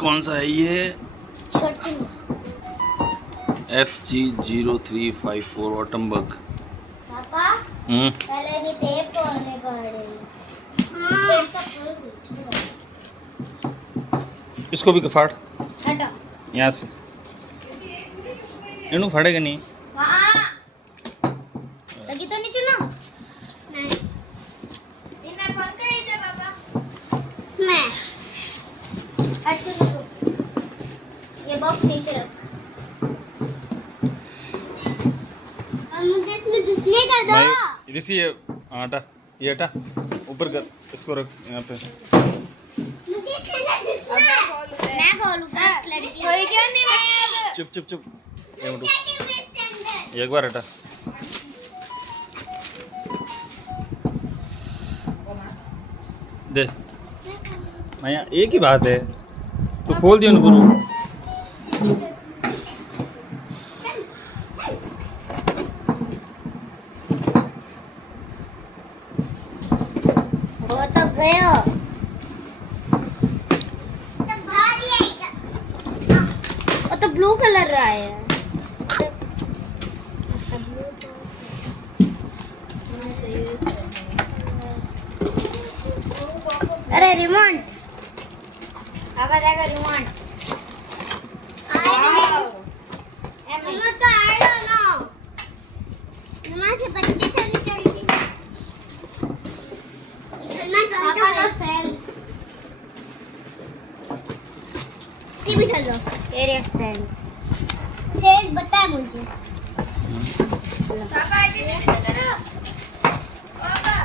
कौन सा है ये? छोटी FG0354 ऑटमबर्ग। पापा पहले ये टेप तोड़ने पड़ेंगे। इसको भी फाड़ हटो यहाँ से। इनू फाड़ेगा नहीं। लगी तो नहीं चुनो नहीं इन्हें फोन कर दे पापा मैं अच्छा रुको ये बॉक्स नीचे रख और मुझे इसमें घुसने का दो इधर से ये हटा, ये हटा, ऊपर कर, इसको रख यहाँ पे। मुझे खेलना घुसना मैं खोलूं फर्स्ट लड़की कोई क्या नहीं चुप चुप चुप, एक बार हटा। दे माया, एक ही बात है तो खोल दियो ना गुरु। वो तो गयो वो तो ब्लू कलर रहा है। अच्छा ब्लू अरे रिमोट पापा देखो रिमोट रिमोट तो आई डोंट नो रिमोट से बच्चे चलने चलती रिमोट पापा का सेल इसकी भी चल दो तेरे सेल सेल बता मुझे पापा ये करो पापा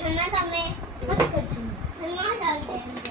खाना का मैं मत कर दूँ मैं डाल देंगे